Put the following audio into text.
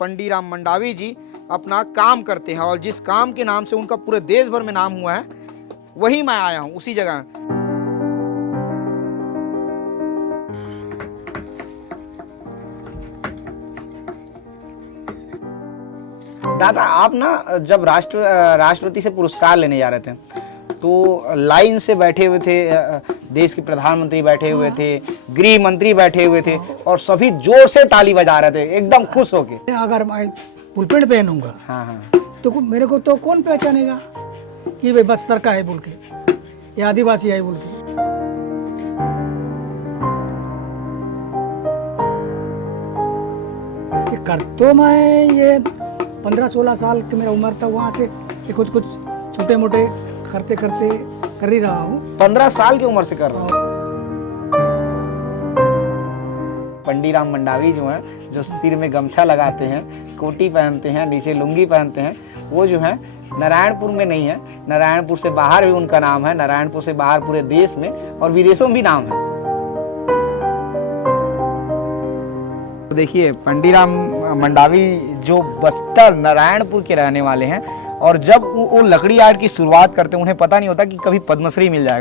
पंडीराम मंडावी जी अपना काम करते हैं और जिस काम के नाम से उनका पूरे देश भर में नाम हुआ है वही मैं आया हूँ उसी जगह। दादा आप ना जब राष्ट्रपति से पुरस्कार लेने जा रहे थे तो लाइन से बैठे हुए थे, देश के प्रधानमंत्री बैठे हुए थे, गृह मंत्री बैठे हुए थे और सभी जोर से ताली बजा रहे थे एकदम खुश होके। अगर मैं फुल पैंट पहनूंगा हाँ हाँ तो मेरे को तो कौन पहचानेगा कि भाई बस्तर का है बोल के या आदिवासी है बोल के। कर तो मैं ये 15-16 साल की मेरा उम्र था, वहाँ से ये कुछ छोटे मोटे करते करते कर ही रहा हूँ। 15 साल की उम्र से कर रहा हूँ। पंडीराम मंडावी जो हैं, जो सिर में गमछा लगाते हैं, कोटी पहनते हैं, नीचे लुंगी पहनते हैं, वो जो है नारायणपुर में नहीं है, नारायणपुर से बाहर भी उनका नाम है, नारायणपुर से बाहर पूरे देश में और विदेशों में भी नाम है। देखिए पंडीराम मंडावी जो बस्तर नारायणपुर के रहने वाले हैं और जब वो लकड़ी आर्ट की शुरुआत करते हैं उन्हें पता नहीं होता कि कभी पद्मश्री मिल जाएगा।